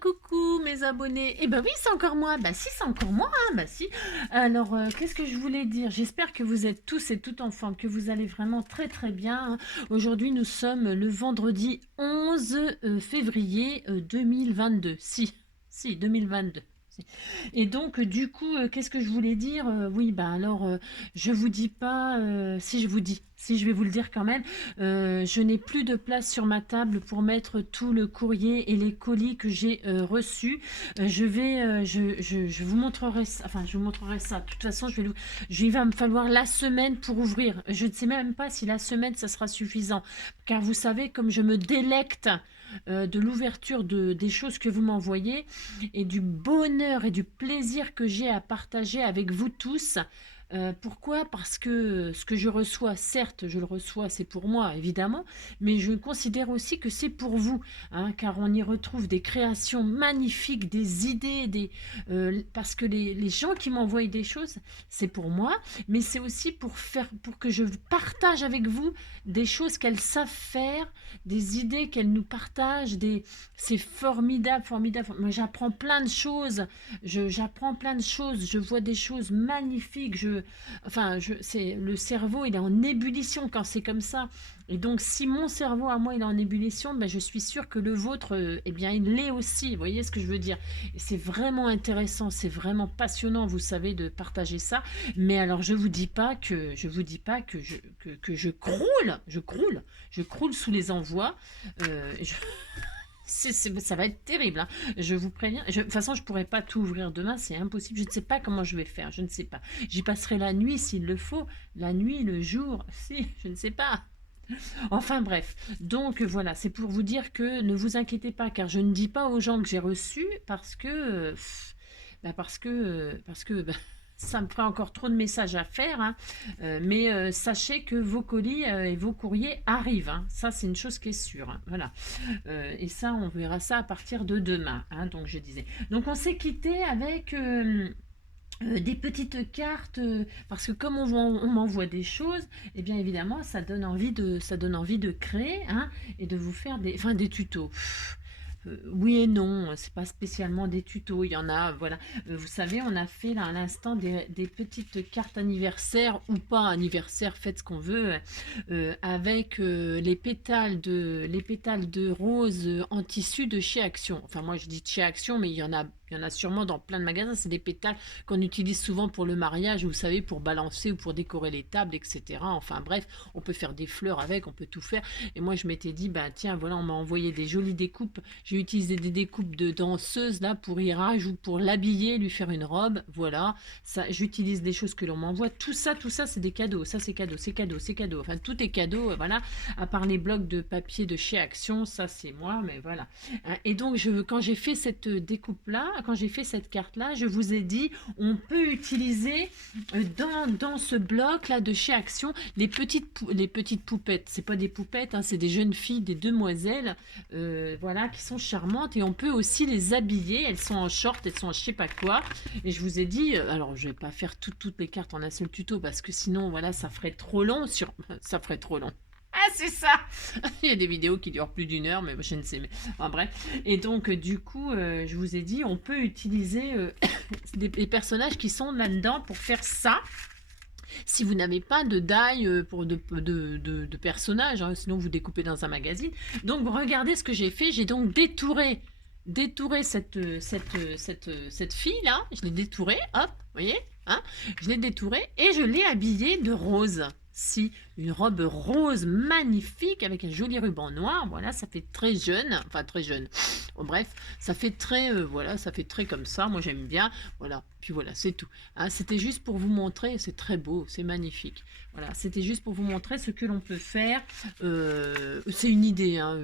Coucou mes abonnés. Eh ben oui, c'est encore moi. Bah si, c'est encore moi, hein. Bah si. Alors, qu'est-ce que je voulais dire? J'espère que vous êtes tous et toutes en forme, que vous allez vraiment très très bien, hein. Aujourd'hui, nous sommes le vendredi 11 février 2022. Si, 2022. Si. Et donc, du coup, qu'est-ce que je voulais dire? Oui, bah alors, je vous dis pas, si je vous dis, si je vais vous le dire quand même, je n'ai plus de place sur ma table pour mettre tout le courrier et les colis que j'ai reçus. Je vous montrerai ça, enfin, je vous montrerai ça. De toute façon, il va me falloir la semaine pour ouvrir. Je ne sais même pas si la semaine, ça sera suffisant. Car vous savez, comme je me délecte de l'ouverture des choses que vous m'envoyez et du bonheur et du plaisir que j'ai à partager avec vous tous. Pourquoi? Parce que ce que je reçois, certes, je le reçois, c'est pour moi, évidemment, mais je considère aussi que c'est pour vous, hein, car on y retrouve des créations magnifiques, des idées, parce que les gens qui m'envoient des choses, c'est pour moi, mais c'est aussi pour que je partage avec vous des choses qu'elles savent faire, des idées qu'elles nous partagent, c'est formidable, formidable. Moi, j'apprends plein de choses, j'apprends plein de choses, je vois des choses magnifiques, c'est le cerveau, il est en ébullition quand c'est comme ça. Et donc, si mon cerveau à moi il est en ébullition, ben, je suis sûre que le vôtre, eh bien, il l'est aussi. Vous voyez ce que je veux dire? Et c'est vraiment intéressant, c'est vraiment passionnant, vous savez, de partager ça. Mais alors, je vous dis pas que je croule sous les envois. Euh, je- ça va être terrible, hein. Je vous préviens. De toute façon, je pourrais pas tout ouvrir demain, c'est impossible. Je ne sais pas comment je vais faire, je ne sais pas. J'y passerai la nuit s'il le faut. La nuit, le jour, si, je ne sais pas. Enfin bref, donc voilà, c'est pour vous dire que ne vous inquiétez pas, car je ne dis pas aux gens que j'ai reçus parce que ça me ferait encore trop de messages à faire, hein. Mais sachez que vos colis et vos courriers arrivent, hein. Ça, c'est une chose qui est sûre, hein. Voilà. Et ça, on verra ça à partir de demain, hein, donc je disais. Donc on s'est quitté avec des petites cartes, parce que comme on m'envoie des choses, et bien évidemment, ça donne envie de créer, hein, et de vous faire des tutos. Oui et non, c'est pas spécialement des tutos, il y en a, voilà. Vous savez, on a fait là à l'instant des petites cartes anniversaires ou pas anniversaires, faites ce qu'on veut, avec les pétales de rose en tissu de chez Action. Enfin, moi je dis de chez Action, mais il y en a sûrement dans plein de magasins. C'est des pétales qu'on utilise souvent pour le mariage, vous savez, pour balancer ou pour décorer les tables, etc. Enfin bref, on peut faire des fleurs avec, on peut tout faire. Et moi, je m'étais dit, bah tiens, voilà, on m'a envoyé des jolies découpes. J'ai utilisé des découpes de danseuse là pour y rajouter, pour l'habiller, lui faire une robe. Voilà, ça, j'utilise des choses que l'on m'envoie. Tout ça, c'est des cadeaux. Ça, c'est cadeau, c'est cadeau, c'est cadeau. Enfin, tout est cadeau, voilà. À part les blocs de papier de chez Action, ça, c'est moi, mais voilà. Hein. Et donc, quand j'ai fait cette découpe-là, quand j'ai fait cette carte-là, je vous ai dit, on peut utiliser dans ce bloc-là de chez Action les petites poupettes. C'est pas des poupettes, hein, c'est des jeunes filles, des demoiselles, voilà, qui sont charmantes. Et on peut aussi les habiller. Elles sont en short, elles sont en je sais pas quoi. Et je vous ai dit, alors je vais pas faire toutes les cartes en un seul tuto parce que sinon, voilà, ça ferait trop long. Ça ferait trop long. Ah, c'est ça. Il y a des vidéos qui durent plus d'une heure, mais je ne sais. Mais enfin, bref. Et donc, du coup, je vous ai dit, on peut utiliser les personnages qui sont là-dedans pour faire ça. Si vous n'avez pas de die de personnages, hein, sinon vous découpez dans un magazine. Donc, regardez ce que j'ai fait. J'ai donc détouré cette fille-là. Je l'ai détourée, hop, vous voyez, hein, je l'ai détourée et je l'ai habillée de rose. Si, une robe rose magnifique avec un joli ruban noir, voilà, ça fait très jeune, enfin très jeune. Bon, bref, ça fait très, voilà, ça fait très comme ça. Moi j'aime bien, voilà. Puis voilà, c'est tout. Hein, c'était juste pour vous montrer, c'est très beau, c'est magnifique. Voilà, c'était juste pour vous montrer ce que l'on peut faire. C'est une idée, hein,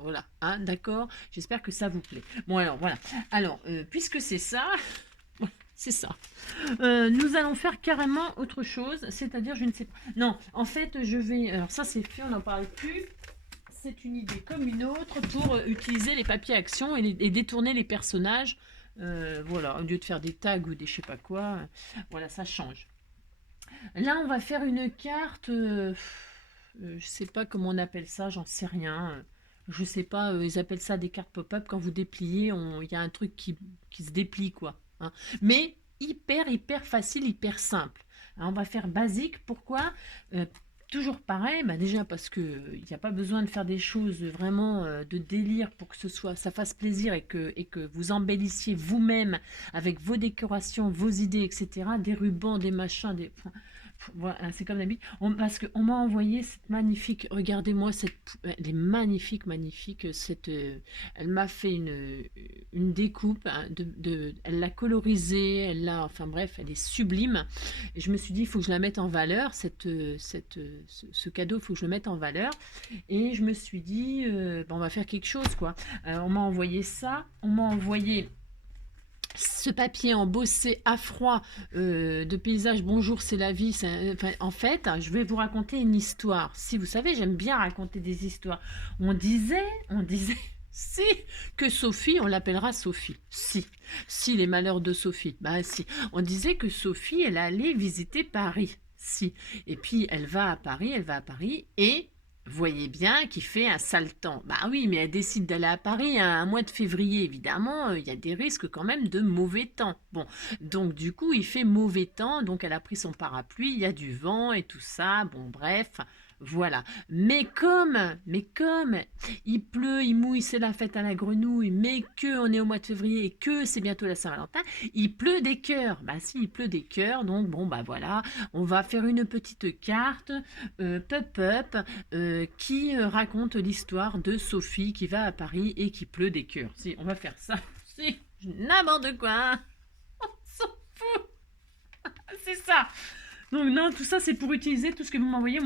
voilà, hein, d'accord. J'espère que ça vous plaît. Bon alors voilà. Alors, puisque c'est ça. C'est ça. Nous allons faire carrément autre chose, c'est-à-dire, je ne sais pas. Non, en fait, je vais. Alors, ça, c'est fait, on n'en parle plus. C'est une idée comme une autre pour utiliser les papiers actions et détourner les personnages. Voilà, au lieu de faire des tags ou des je sais pas quoi. Voilà, ça change. Là, on va faire une carte. Je sais pas comment on appelle ça, j'en sais rien. je sais pas, ils appellent ça des cartes pop-up. Quand vous dépliez, il y a un truc qui se déplie, quoi. Hein. Mais hyper, hyper facile, hyper simple. Hein, on va faire basique. Pourquoi? Euh, Toujours pareil, bah déjà parce que il n'y a pas besoin de faire des choses vraiment de délire pour que ça fasse plaisir et que vous embellissiez vous-même avec vos décorations, vos idées, etc. Des rubans, des machins, enfin, voilà, c'est comme d'habitude. Parce qu'on m'a envoyé cette magnifique, regardez-moi, elle est magnifique, magnifique. Elle m'a fait une découpe, hein, elle l'a colorisée, enfin bref, elle est sublime. Et je me suis dit, il faut que je la mette en valeur, ce cadeau, il faut que je le mette en valeur. Et je me suis dit, on va faire quelque chose, quoi. On m'a envoyé ça, on m'a envoyé ce papier embossé à froid de paysage. Bonjour, c'est la vie. Enfin, en fait, je vais vous raconter une histoire. Si vous savez, j'aime bien raconter des histoires. On disait, si, que Sophie, on l'appellera Sophie. Si, les malheurs de Sophie. Bah si. On disait que Sophie, elle allait visiter Paris. Si. Et puis, elle va à Paris, et voyez bien qu'il fait un sale temps. Bah oui, mais elle décide d'aller à Paris un mois de février, évidemment, il y a des risques quand même de mauvais temps. Bon, donc du coup, il fait mauvais temps, donc elle a pris son parapluie, il y a du vent et tout ça, bon bref, voilà. Mais comme il pleut, il mouille, c'est la fête à la grenouille, mais que on est au mois de février et que c'est bientôt la Saint-Valentin, il pleut des cœurs. Bah si, il pleut des cœurs, donc bon, bah voilà, on va faire une petite carte pop-up qui raconte l'histoire de Sophie qui va à Paris et qui pleut des cœurs. Si, on va faire ça. Si, n'importe quoi. On s'en fout. C'est ça. Donc non, tout ça c'est pour utiliser tout ce que vous m'envoyez.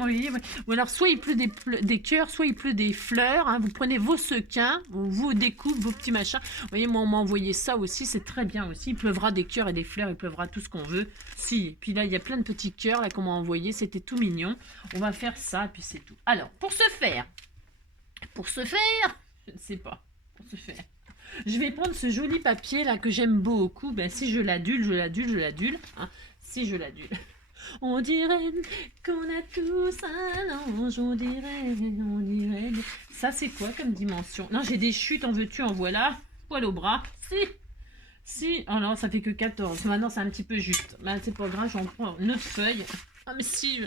Ou alors soit il pleut des cœurs, soit il pleut des fleurs. Hein. Vous prenez vos sequins, vos découpes, vos petits machins. Vous voyez, moi on m'a envoyé ça aussi, c'est très bien aussi. Il pleuvra des cœurs et des fleurs, il pleuvra tout ce qu'on veut. Si, puis là il y a plein de petits cœurs là qu'on m'a envoyé, c'était tout mignon. On va faire ça, puis c'est tout. Alors, pour ce faire, je ne sais pas, pour ce faire. Je vais prendre ce joli papier là que j'aime beaucoup. Ben, si je l'adule. Hein. Si je l'adule. On dirait qu'on a tous un ange, on dirait. Ça, c'est quoi comme dimension? Non, j'ai des chutes, en veux-tu, en voilà. Poil au bras. Si. Oh non, ça fait que 14. Maintenant, c'est un petit peu juste. Ben, c'est pas grave, j'en prends 9 feuilles. Ah, mais si,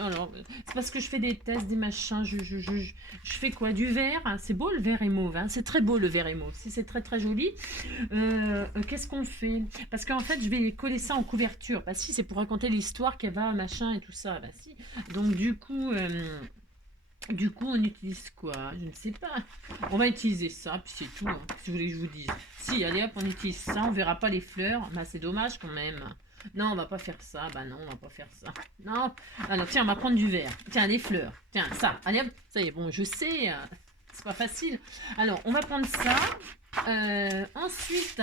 alors, c'est parce que je fais des tests, des machins, je fais quoi? Du vert? Hein. C'est beau le vert et mauve, hein. C'est très beau le vert et mauve, si c'est très très joli. Qu'est-ce qu'on fait? Parce qu'en fait, je vais coller ça en couverture. Bah si, c'est pour raconter l'histoire qu'elle va, machin et tout ça. Bah si. Donc du coup, on utilise quoi? Je ne sais pas. On va utiliser ça, puis c'est tout. Hein. Si vous voulez que je vous dise. Si, allez hop, on utilise ça. On verra pas les fleurs. Bah c'est dommage quand même. Non, on va pas faire ça. Bah non, on va pas faire ça. Non. Alors tiens, on va prendre du vert. Tiens, des fleurs. Tiens, ça. Allez hop. Ça y est, bon, je sais. C'est pas facile. Alors, on va prendre ça. Ensuite,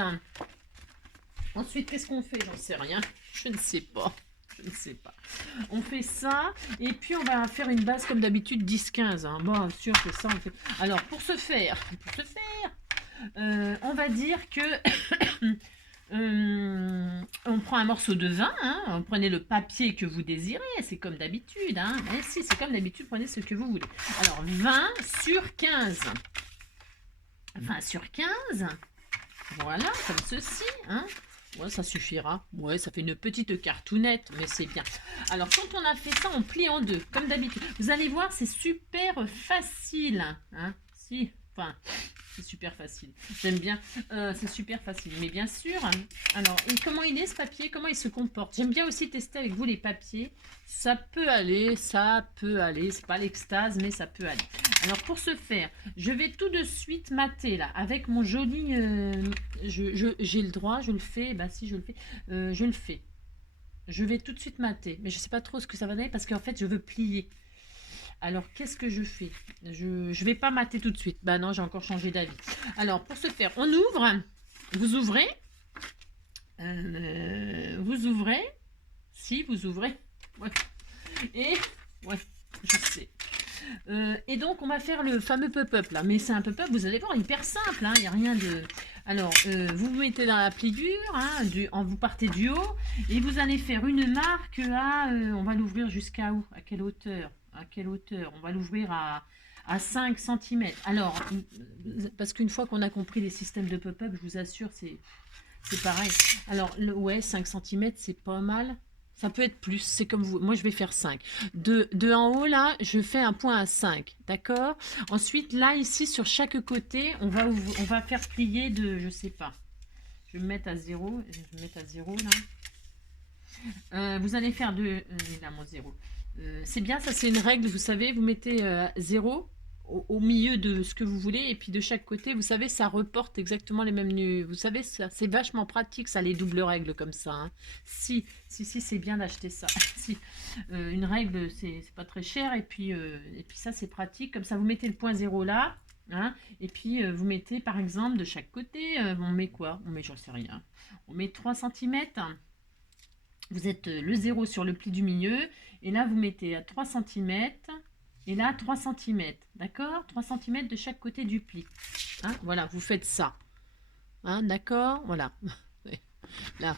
qu'est-ce qu'on fait? J'en sais rien. Je ne sais pas. On fait ça. Et puis, on va faire une base comme d'habitude 10-15. Hein. Bon, sûr que ça, on fait. Alors, pour ce faire, on va dire que on prend un morceau de vin, hein, vous prenez le papier que vous désirez, c'est comme d'habitude, hein, mais si, c'est comme d'habitude, prenez ce que vous voulez. Alors, 20 sur 15. 20 sur 15, voilà, comme ceci, hein. Ouais, ça suffira. Ouais, ça fait une petite cartounette, mais c'est bien. Alors, quand on a fait ça, on plie en deux, comme d'habitude. Vous allez voir, c'est super facile, hein, si, enfin... C'est super facile. J'aime bien. C'est super facile. Mais bien sûr. Alors, et comment il est ce papier? Comment il se comporte? J'aime bien aussi tester avec vous les papiers. Ça peut aller. C'est pas l'extase, mais ça peut aller. Alors, pour ce faire, je vais tout de suite mater là. Avec mon joli... j'ai le droit, je le fais. Bah si, je le fais. Je le fais. Je vais tout de suite mater. Mais je sais pas trop ce que ça va donner parce qu'en fait, je veux plier. Alors, qu'est-ce que je fais? Je vais pas mater tout de suite. Bah non, j'ai encore changé d'avis. Alors, pour ce faire, on ouvre. Vous ouvrez. Vous ouvrez. Si, vous ouvrez. Ouais. Et, ouais, je sais. Et donc, on va faire le fameux pop-up là. Mais c'est un pop-up, vous allez voir, hyper simple. Hein, il n'y a rien de... Alors, vous vous mettez dans la pliure, hein, vous partez du haut. Et vous allez faire une marque à... on va l'ouvrir jusqu'à où? À quelle hauteur? On va l'ouvrir à à 5 centimètres. Alors, parce qu'une fois qu'on a compris les systèmes de pop-up, je vous assure, c'est pareil. Alors, ouais, 5 centimètres, c'est pas mal. Ça peut être plus, c'est comme vous. Moi, je vais faire 5. De en haut, là, je fais un point à 5. D'accord? Ensuite, là, ici, sur chaque côté, on va faire plier de, je sais pas. Je vais me mettre à 0. Je vais me mettre à 0, là. Vous allez faire de... là, mon 0. C'est bien, ça, c'est une règle, vous savez. Vous mettez 0 au milieu de ce que vous voulez, et puis de chaque côté, vous savez, ça reporte exactement les mêmes nœuds. Vous savez, c'est vachement pratique, ça, les doubles règles comme ça. Hein. Si, c'est bien d'acheter ça. Si, une règle, c'est pas très cher, et puis ça, c'est pratique. Comme ça, vous mettez le point 0 là, hein, et puis vous mettez, par exemple, de chaque côté, on met quoi? On met, j'en sais rien. On met 3 centimètres. Vous êtes le 0 sur le pli du milieu, et là, vous mettez à 3 centimètres. Et là, 3 centimètres, d'accord? 3 centimètres de chaque côté du pli. Hein, voilà, vous faites ça. Hein, d'accord? Voilà. Là,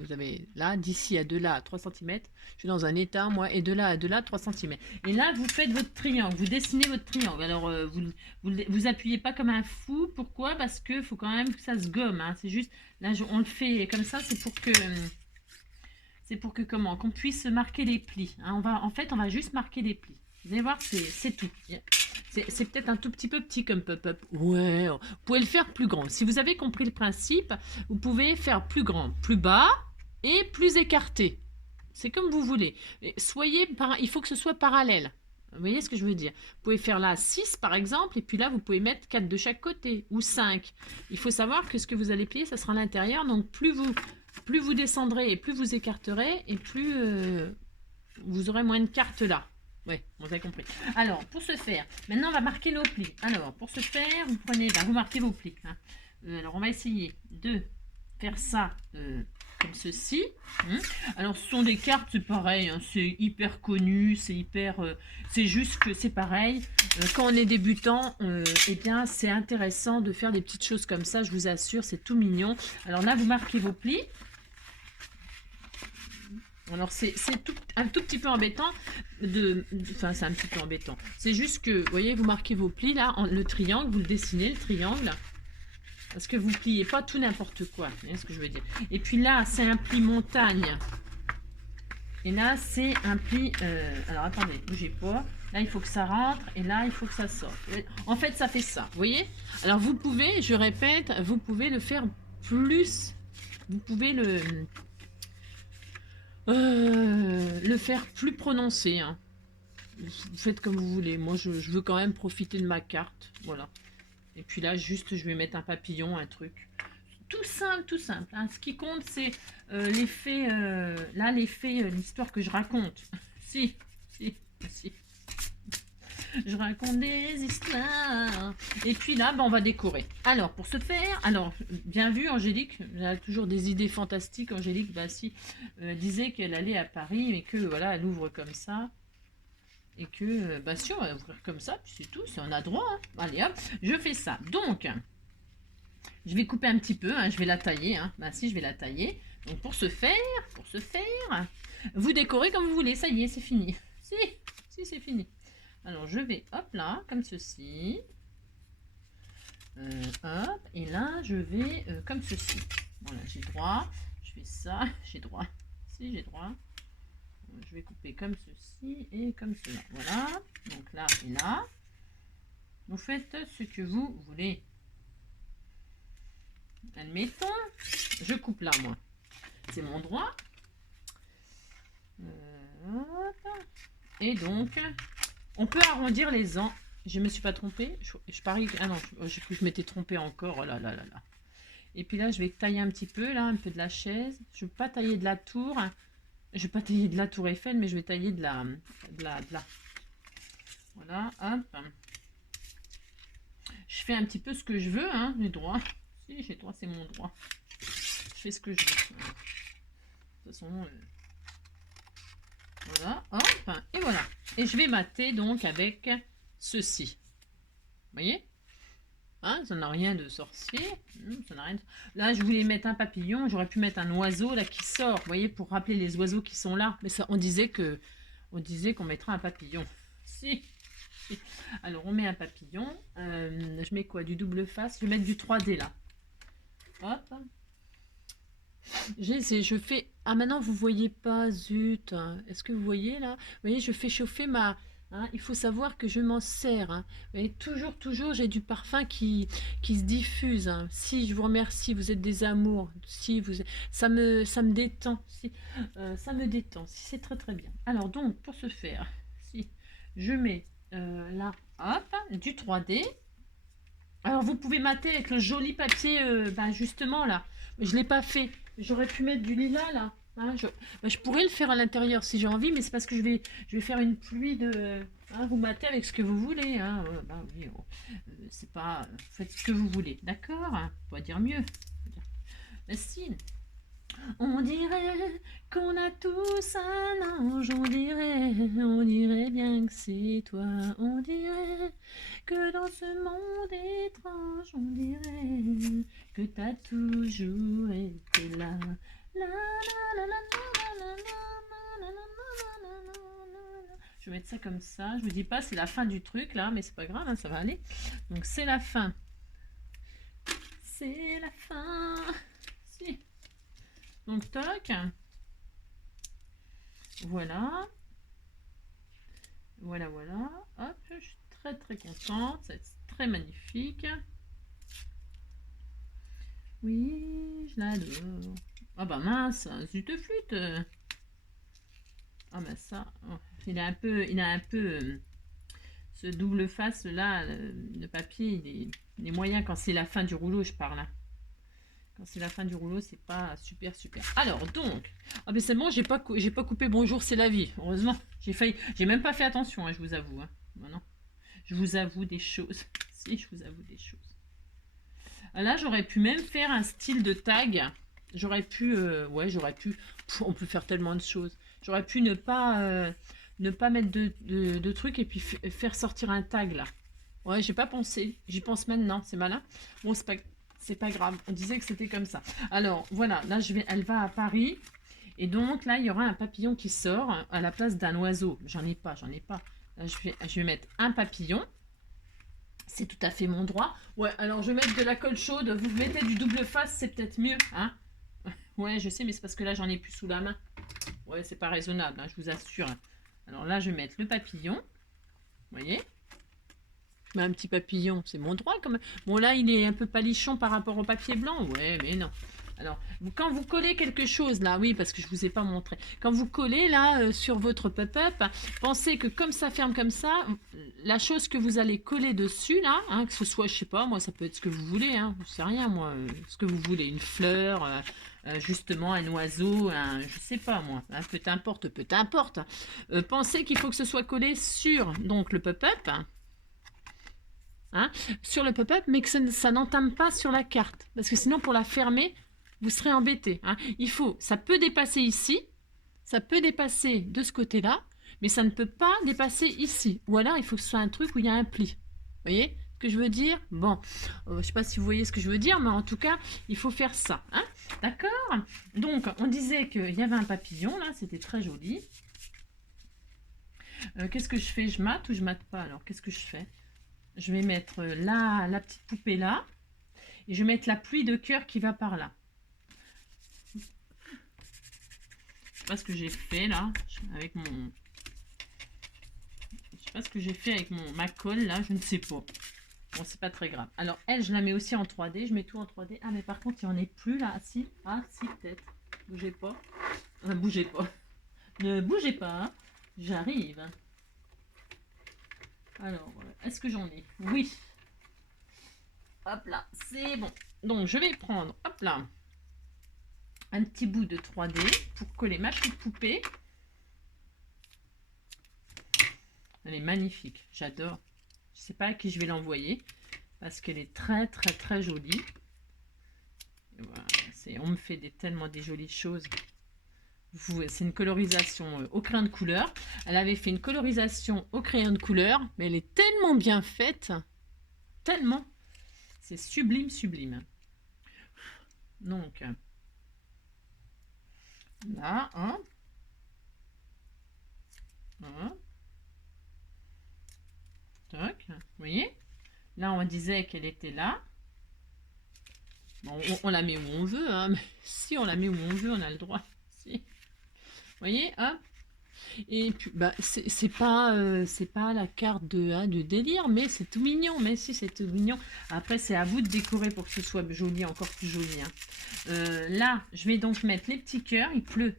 vous avez là, d'ici à de là, à 3 centimètres. Je suis dans un état, moi, et de là à de là, 3 centimètres. Et là, vous faites votre triangle, vous dessinez votre triangle. Alors, vous appuyez pas comme un fou. Pourquoi? Parce qu'il faut quand même que ça se gomme. Hein. C'est juste, là, on le fait comme ça, c'est pour que... comment? Qu'on puisse marquer les plis. Hein. En fait, on va juste marquer les plis. Vous allez voir, c'est tout. C'est peut-être un tout petit peu petit comme pop-up. Ouais, vous pouvez le faire plus grand. Si vous avez compris le principe, vous pouvez faire plus grand, plus bas et plus écarté. C'est comme vous voulez. Il faut que ce soit parallèle. Vous voyez ce que je veux dire? Vous pouvez faire là 6 par exemple, et puis là vous pouvez mettre 4 de chaque côté, ou 5. Il faut savoir que ce que vous allez plier, ça sera à l'intérieur. Donc plus vous descendrez et plus vous écarterez, et plus vous aurez moins de cartes là. Oui, vous avez compris. Alors, pour ce faire, maintenant on va marquer nos plis. Alors, pour ce faire, vous prenez, vous marquez vos plis. Hein. Alors, on va essayer de faire ça comme ceci. Alors, ce sont des cartes, c'est pareil, hein, c'est hyper connu, c'est juste que c'est pareil. Quand on est débutant, eh bien, c'est intéressant de faire des petites choses comme ça, je vous assure, c'est tout mignon. Alors là, vous marquez vos plis. Alors, c'est un tout petit peu embêtant. Enfin, c'est un petit peu embêtant. C'est juste que, vous voyez, vous marquez vos plis, là, le triangle, vous le dessinez, le triangle. Parce que vous pliez pas tout n'importe quoi. Vous voyez ce que je veux dire? Et puis là, c'est un pli montagne. Et là, c'est un pli... alors, attendez, bougez pas. Là, il faut que ça rentre. Et là, il faut que ça sorte. En fait, ça fait ça. Vous voyez? Alors, vous pouvez, je répète, vous pouvez le faire plus... Vous pouvez le faire plus prononcé. Hein. Vous faites comme vous voulez. Moi, je veux quand même profiter de ma carte. Voilà. Et puis là, juste, je vais mettre un papillon, un truc. Tout simple, tout simple. Hein. Ce qui compte, c'est l'effet... là, l'effet, l'histoire que je raconte. Si. Je raconte des histoires. Et puis là, on va décorer. Alors, pour ce faire, bien vu, Angélique, elle a toujours des idées fantastiques. Angélique, disait qu'elle allait à Paris, mais que, voilà, elle ouvre comme ça. Et que, si, on va ouvrir comme ça, puis c'est tout, si on a droit. Hein. Allez, hop, je fais ça. Donc, je vais couper un petit peu, hein, je vais la tailler. Hein. Je vais la tailler. Donc, pour ce faire, vous décorez comme vous voulez. Ça y est, c'est fini. Si, c'est fini. Alors, je vais, hop là, comme ceci. Hop, et là, je vais comme ceci. Voilà, j'ai droit. Je fais ça, j'ai droit. Si, j'ai droit. Je vais couper comme ceci et comme cela. Voilà. Donc là et là. Vous faites ce que vous voulez. Admettons, je coupe là, moi. C'est mon droit. Et donc... On peut arrondir les angles. Je me suis pas trompée. Je parie. Ah non, je m'étais trompée encore. Oh là là là là. Et puis là, je vais tailler un petit peu, là, un peu de la chaise. Je ne vais pas tailler de la tour. Je vais pas tailler de la tour Eiffel, mais je vais tailler de la. Voilà, hop. Je fais un petit peu ce que je veux, hein. J'ai droit. Si, j'ai droit, c'est mon droit. Je fais ce que je veux. De toute façon. Voilà, hop, et voilà. Et je vais mater donc avec ceci. Vous voyez? Hein, ça n'a rien de sorcier. Ça n'a rien de... Là, je voulais mettre un papillon. J'aurais pu mettre un oiseau là qui sort. Vous voyez, pour rappeler les oiseaux qui sont là. Mais ça, on disait qu'on mettrait un papillon. Si. Alors, on met un papillon. Je mets quoi? Du double face. Je vais mettre du 3D là. Hop. Je fais... Ah, maintenant, vous voyez pas, zut. Est-ce que vous voyez là? Vous voyez, je fais chauffer ma... hein, il faut savoir que je m'en sers. Hein. Vous voyez, toujours, j'ai du parfum qui se diffuse. Hein. Si, je vous remercie, vous êtes des amours. Si, ça me détend. Si, ça me détend. Si, c'est très très bien. Alors, donc, pour ce faire, si je mets là, hop, du 3D. Alors, vous pouvez mater avec le joli papier, justement là. Je ne l'ai pas fait. J'aurais pu mettre du lilas là. Hein, je pourrais le faire à l'intérieur si j'ai envie, mais c'est parce que je vais faire une pluie de. Hein, vous matez avec ce que vous voulez. Hein. Oui, c'est pas. Faites ce que vous voulez. D'accord, hein, on va dire mieux. Merci. On dirait qu'on a tous un ange, on dirait bien que c'est toi, on dirait que dans ce monde étrange, on dirait que t'as toujours été là. La, la, la, la, la, la, la, la, la, la, la, la, la. Je vais mettre ça comme ça. Je vous dis pas c'est la fin du truc là, mais c'est pas grave, hein, ça va aller. Donc c'est la fin. C'est la fin. Si. Donc toc. Voilà. Voilà, voilà. Hop, je suis très très contente. C'est très magnifique. Oui, je l'adore. Ah bah mince, zut flûte. Ah bah ça, oh, il a un peu ce double face là, le papier, il est moyen quand c'est la fin du rouleau, je parle. Hein. Quand c'est la fin du rouleau, c'est pas super super. Alors donc, ah ben c'est bon, j'ai pas coupé bonjour c'est la vie. Heureusement, j'ai même pas fait attention, hein, je vous avoue. Hein. Non, je vous avoue des choses. Si, je vous avoue des choses. Là, j'aurais pu même faire un style de tag. J'aurais pu, on peut faire tellement de choses. J'aurais pu ne pas mettre de trucs et puis faire sortir un tag là. Ouais, j'ai pas pensé. J'y pense maintenant. C'est malin. Bon, c'est pas grave. On disait que c'était comme ça. Alors, voilà. Là, elle va à Paris. Et donc, là, il y aura un papillon qui sort à la place d'un oiseau. J'en ai pas. Là, je vais mettre un papillon. C'est tout à fait mon droit. Ouais, alors je vais mettre de la colle chaude. Vous mettez du double face, c'est peut-être mieux. Hein? Ouais, je sais, mais c'est parce que là, j'en ai plus sous la main. Ouais, c'est pas raisonnable, hein, je vous assure. Alors là, je vais mettre le papillon. Vous voyez? Je mets un petit papillon, c'est mon droit quand même. Bon, là, il est un peu palichon par rapport au papier blanc. Ouais, mais non. Alors, quand vous collez quelque chose là, oui, parce que je ne vous ai pas montré. Quand vous collez là sur votre pop-up, pensez que comme ça ferme comme ça, la chose que vous allez coller dessus là, hein, que ce soit, je sais pas, moi, ça peut être ce que vous voulez, hein, je sais rien, moi, ce que vous voulez, une fleur, justement, un oiseau, je sais pas, moi, hein, peu importe. Pensez qu'il faut que ce soit collé sur donc le pop-up. Hein, sur le pop-up, mais que ça n'entame pas sur la carte. Parce que sinon, pour la fermer, vous serez embêté. Hein. Ça peut dépasser ici, ça peut dépasser de ce côté-là, mais ça ne peut pas dépasser ici. Ou alors, il faut que ce soit un truc où il y a un pli. Vous voyez ce que je veux dire? Bon, je ne sais pas si vous voyez ce que je veux dire, mais en tout cas, il faut faire ça. Hein. D'accord? Donc, on disait qu'il y avait un papillon, là, c'était très joli. Qu'est-ce que je fais? Je mate ou je mate pas? Alors, qu'est-ce que je fais? Je vais mettre la petite poupée là. Et je vais mettre la pluie de cœur qui va par là. Je sais pas ce que j'ai fait là. Avec mon... Je sais pas ce que j'ai fait avec ma colle là. Je ne sais pas. Bon, c'est pas très grave. Alors, elle, je la mets aussi en 3D. Je mets tout en 3D. Ah, mais par contre, il n'y en est plus là. Si. Ah, si, peut-être. Bougez pas. Bougez pas. Ne bougez pas. Hein. J'arrive. Alors, est-ce que j'en ai? Oui. Hop là, c'est bon. Donc, je vais prendre, hop là, un petit bout de 3D pour coller ma petite poupée. Elle est magnifique, j'adore. Je ne sais pas à qui je vais l'envoyer parce qu'elle est très, très, très jolie. Et voilà, on me fait tellement des jolies choses. C'est une colorisation au crayon de couleur. Elle avait fait une colorisation au crayon de couleur, mais elle est tellement bien faite. Tellement. C'est sublime, sublime. Donc, là, hein. Hein. Toc. Vous voyez? Là, on disait qu'elle était là. Bon, on la met où on veut, hein, mais si on la met où on veut, on a le droit. Si. Vous voyez, hop. Et puis, bah, c'est pas la carte de délire, mais c'est tout mignon. Mais si, c'est tout mignon. Après, c'est à vous de décorer pour que ce soit joli, encore plus joli. Hein. Là, je vais donc mettre les petits cœurs. Il pleut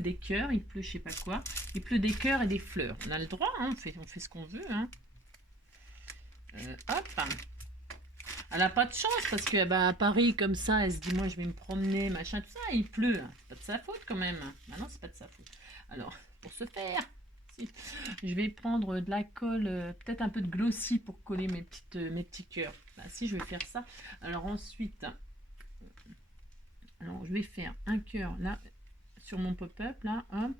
des cœurs, il pleut je sais pas quoi. Il pleut des cœurs et des fleurs. On a le droit, hein, on fait ce qu'on veut. Hein. Hop. Elle a pas de chance parce que bah, à Paris, comme ça, elle se dit moi je vais me promener, machin, tout ça, il pleut. C'est pas de sa faute quand même. Bah non, c'est pas de sa faute. Alors, pour ce faire, si, je vais prendre de la colle, peut-être un peu de glossy pour coller mes petits cœurs. Bah si, je vais faire ça. Alors ensuite, alors je vais faire un cœur là, sur mon pop-up, là, hop.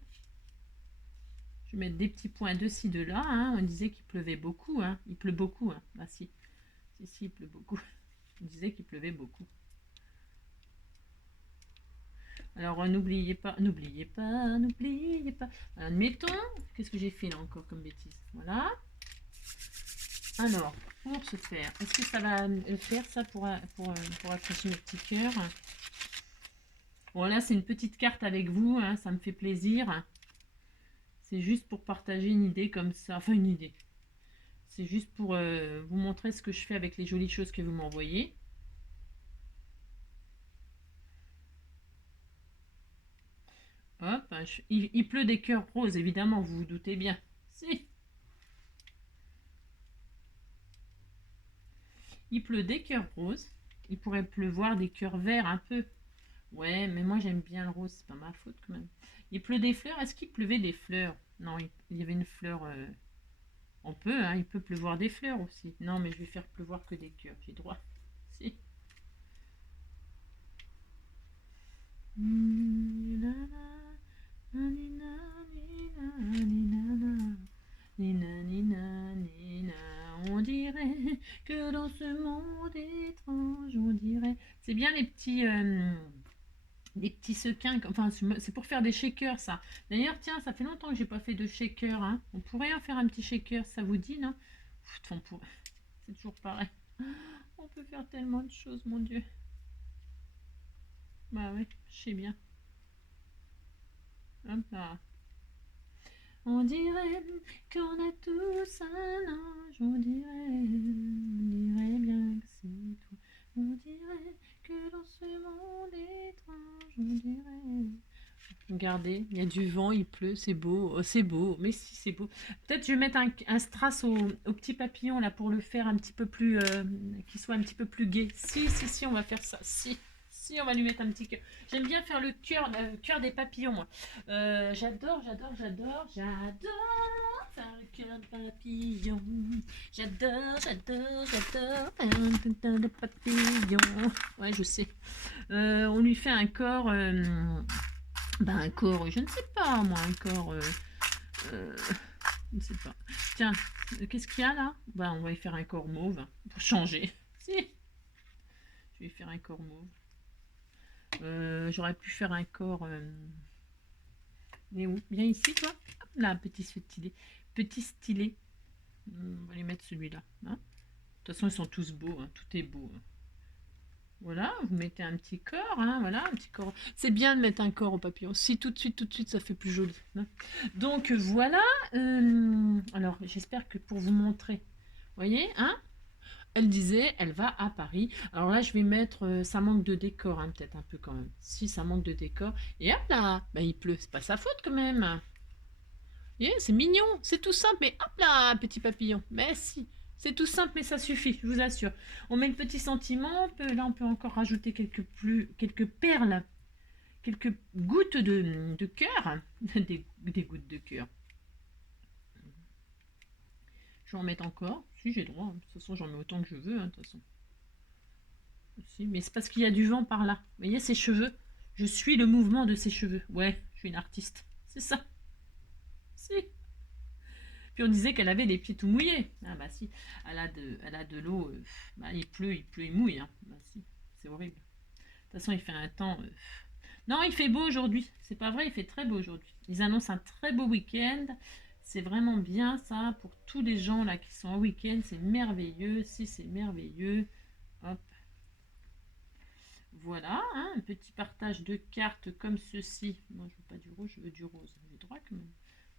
Je vais mettre des petits points de ci, de là. Hein. On disait qu'il pleuvait beaucoup. Hein. Il pleut beaucoup. Hein. Bah si. Si, il pleut beaucoup. On disait qu'il pleuvait beaucoup. Alors, n'oubliez pas. Admettons, qu'est-ce que j'ai fait là encore comme bêtise? Voilà. Alors, pour ce faire, est-ce que ça va le faire ça pour accrocher mes petits cœurs? Bon, là, c'est une petite carte avec vous. Hein, ça me fait plaisir. C'est juste pour partager une idée comme ça. Enfin, une idée. C'est juste pour vous montrer ce que je fais avec les jolies choses que vous m'envoyez. Hop, il pleut des cœurs roses, évidemment, vous vous doutez bien. Si. Il pleut des cœurs roses. Il pourrait pleuvoir des cœurs verts un peu. Ouais, mais moi j'aime bien le rose, c'est pas ma faute quand même. Il pleut des fleurs. Est-ce qu'il pleuvait des fleurs? Non, il y avait une fleur. On peut, hein, il peut pleuvoir des fleurs aussi. Non, mais je vais faire pleuvoir que des cœurs, j'ai droit. Si. On dirait que dans ce monde étrange, on dirait. C'est bien les petits sequins. Enfin, c'est pour faire des shakers, ça. D'ailleurs, tiens, ça fait longtemps que j'ai pas fait de shaker. Hein. On pourrait en faire un petit shaker, ça vous dit, non? C'est toujours pareil. On peut faire tellement de choses, mon Dieu. Bah ouais, je sais bien. Hop là. On dirait qu'on a tous un ange, on dirait bien que c'est toi. On dirait que dans ce monde étrange, on dirait. Regardez, il y a du vent, il pleut, c'est beau, oh, c'est beau, mais si c'est beau. Peut-être je vais mettre un strass au petit papillon là pour le faire un petit peu plus, qu'il soit un petit peu plus gai. Si, on va faire ça. Si, on va lui mettre un petit cœur. J'aime bien faire le cœur des papillons, moi. J'adore faire le cœur de papillon. J'adore faire un cœur de papillon. Ouais, je sais. On lui fait un corps, un corps, je ne sais pas, moi, un corps, je ne sais pas. Tiens, qu'est-ce qu'il y a là? On va y faire un corps mauve pour changer. Si, je vais faire un corps mauve. J'aurais pu faire un corps. Il est où? Viens ici, toi. Hop là, petit stylet. Petit stylet. On va les mettre celui-là. Hein. De toute façon, ils sont tous beaux. Hein. Tout est beau. Hein. Voilà, vous mettez un petit corps. Hein, voilà, un petit corps. C'est bien de mettre un corps au papillon. Si tout de suite, ça fait plus joli. Hein. Donc voilà. Alors, j'espère que pour vous montrer. Vous voyez, hein? Elle disait, elle va à Paris. Alors là, je vais mettre, ça manque de décor, hein, peut-être un peu quand même. Si, ça manque de décor. Et hop là, il pleut. C'est pas sa faute quand même. Et c'est mignon, c'est tout simple. Mais hop là, petit papillon. Mais si, c'est tout simple, mais ça suffit, je vous assure. On met le petit sentiment. Là, on peut encore rajouter quelques perles, quelques gouttes de cœur. des gouttes de cœur. Je vais en mettre encore. Si, j'ai le droit. De toute façon, j'en mets autant que je veux. Hein, de toute façon. Si, mais c'est parce qu'il y a du vent par là. Vous voyez ses cheveux? Je suis le mouvement de ses cheveux. Ouais, je suis une artiste. C'est ça. Si. Puis on disait qu'elle avait les pieds tout mouillés. Ah bah si. Elle a de l'eau. Il pleut, il mouille. Hein. Bah si. C'est horrible. De toute façon, il fait un temps. Non, il fait beau aujourd'hui. C'est pas vrai, il fait très beau aujourd'hui. Ils annoncent un très beau week-end. C'est vraiment bien ça pour tous les gens là qui sont en week-end. C'est merveilleux. Si, c'est merveilleux. Hop. Voilà, hein, un petit partage de cartes comme ceci. Moi, je veux pas du rouge, je veux du rose. J'ai droit quand même.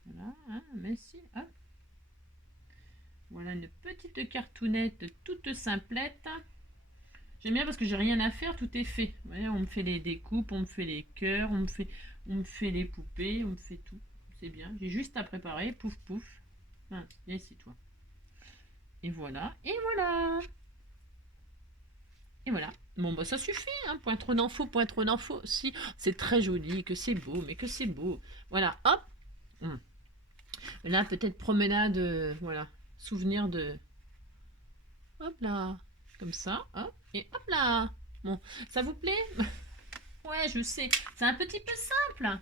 Voilà, hein, mais si, hop. Voilà une petite cartounette toute simplette. J'aime bien parce que j'ai rien à faire, tout est fait. Vous voyez, on me fait les découpes, on me fait les cœurs, on me fait les poupées, on me fait tout. C'est bien. J'ai juste à préparer, pouf pouf. Ah, viens ici toi. Et voilà, et voilà. Et voilà. Bon bah ça suffit, hein. Point trop d'infos, point trop d'infos. Si, c'est très joli, que c'est beau, mais que c'est beau. Voilà, hop. Là, peut-être promenade, voilà. Souvenir de. Hop là. Comme ça, hop. Et hop là. Bon, ça vous plaît? Ouais, je sais. C'est un petit peu simple.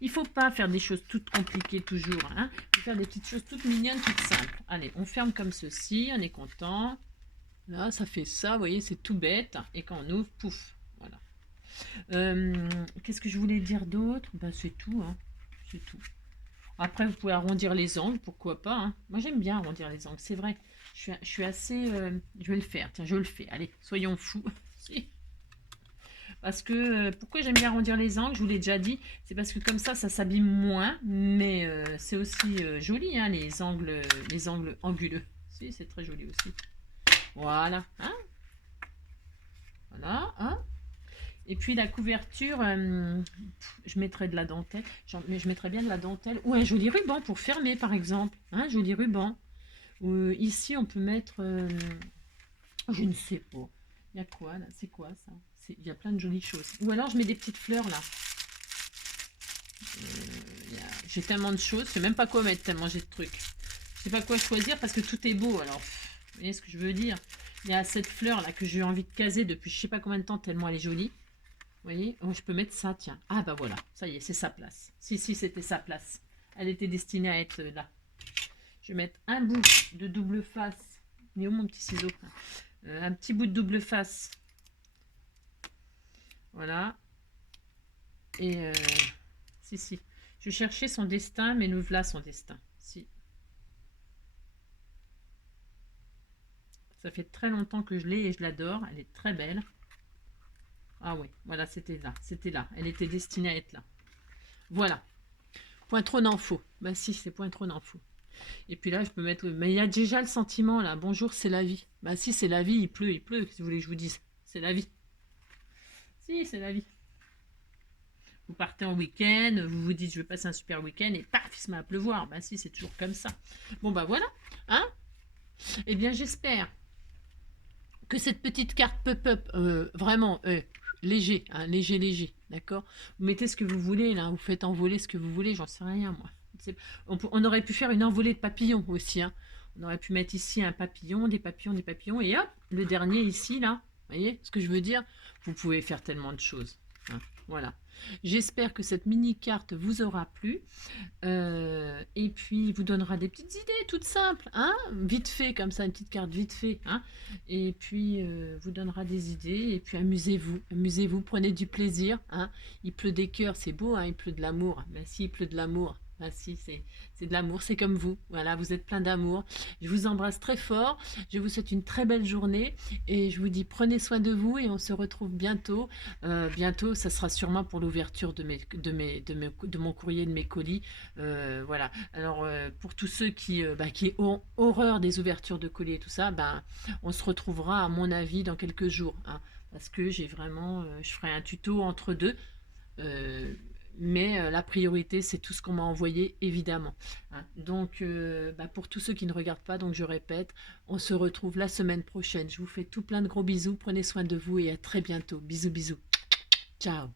Il faut pas faire des choses toutes compliquées toujours. Hein. Il faut faire des petites choses toutes mignonnes, toutes simples. Allez, on ferme comme ceci. On est content. Là, ça fait ça. Vous voyez, c'est tout bête. Et quand on ouvre, pouf. Voilà. Qu'est-ce que je voulais dire d'autre? Ben, c'est tout. Hein. C'est tout. Après, vous pouvez arrondir les angles. Pourquoi pas. Hein. Moi, j'aime bien arrondir les angles. C'est vrai. Je suis assez... je vais le faire. Tiens, je le fais. Allez, soyons fous. Si. Parce que, pourquoi j'aime bien arrondir les angles, je vous l'ai déjà dit, c'est parce que comme ça s'abîme moins, mais c'est aussi joli, hein, les angles anguleux. Si, c'est très joli aussi. Voilà, hein, voilà, hein. Et puis la couverture, je mettrai de la dentelle, mais je mettrai bien de la dentelle, ou un joli ruban pour fermer par exemple, hein, un joli ruban. Ou, ici on peut mettre, je ne sais pas, il y a quoi là, c'est quoi ça? Il y a plein de jolies choses. Ou alors je mets des petites fleurs là. J'ai tellement de choses, je sais même pas quoi mettre tellement j'ai de trucs. Je sais pas quoi choisir parce que tout est beau. Alors, vous voyez ce que je veux dire? Il y a cette fleur là que j'ai envie de caser depuis je sais pas combien de temps tellement elle est jolie. Vous voyez? Oh, je peux mettre ça, tiens. Ah bah voilà, ça y est, c'est sa place. Si, c'était sa place. Elle était destinée à être là. Je vais mettre un bout de double face. Mais où mon petit ciseau? Un petit bout de double face. Voilà. Et si. Je cherchais son destin, mais nous voilà son destin. Si. Ça fait très longtemps que je l'ai et je l'adore. Elle est très belle. Ah oui, voilà, c'était là. C'était là. Elle était destinée à être là. Voilà. Point trop d'infos. Bah si, c'est point trop d'infos. Et puis là, je peux mettre... Mais il y a déjà le sentiment, là. Bonjour, c'est la vie. Bah si, c'est la vie. Il pleut. Si vous voulez que je vous dise. C'est la vie. Si, c'est la vie. Vous partez en week-end, vous vous dites je vais passer un super week-end et paf, il se met à pleuvoir. Bah si, c'est toujours comme ça. Bon bah voilà, hein. Eh bien j'espère que cette petite carte pop-up, vraiment léger, hein, léger, d'accord. Vous mettez ce que vous voulez là, vous faites envoler ce que vous voulez, j'en sais rien moi. On aurait pu faire une envolée de papillons aussi, hein. On aurait pu mettre ici un papillon, des papillons, et hop, le dernier ici là. Vous voyez ce que je veux dire? Vous pouvez faire tellement de choses. Hein, voilà. J'espère que cette mini carte vous aura plu et puis vous donnera des petites idées toutes simples, hein, vite fait comme ça, une petite carte vite fait, hein, et puis vous donnera des idées et puis amusez-vous, prenez du plaisir, hein. Il pleut des cœurs, c'est beau, hein, il pleut de l'amour, mais si il pleut de l'amour, ah si, c'est de l'amour, c'est comme vous. Voilà, vous êtes plein d'amour. Je vous embrasse très fort. Je vous souhaite une très belle journée. Et je vous dis, prenez soin de vous et on se retrouve bientôt. Bientôt, ça sera sûrement pour l'ouverture de mon courrier, de mes colis. Voilà. Alors, pour tous ceux qui ont horreur des ouvertures de colis et tout ça, on se retrouvera, à mon avis, dans quelques jours. Hein, parce que j'ai vraiment... je ferai un tuto entre deux. Mais la priorité, c'est tout ce qu'on m'a envoyé, évidemment. Hein. Donc, pour tous ceux qui ne regardent pas, donc je répète, on se retrouve la semaine prochaine. Je vous fais tout plein de gros bisous. Prenez soin de vous et à très bientôt. Bisous, bisous. Ciao.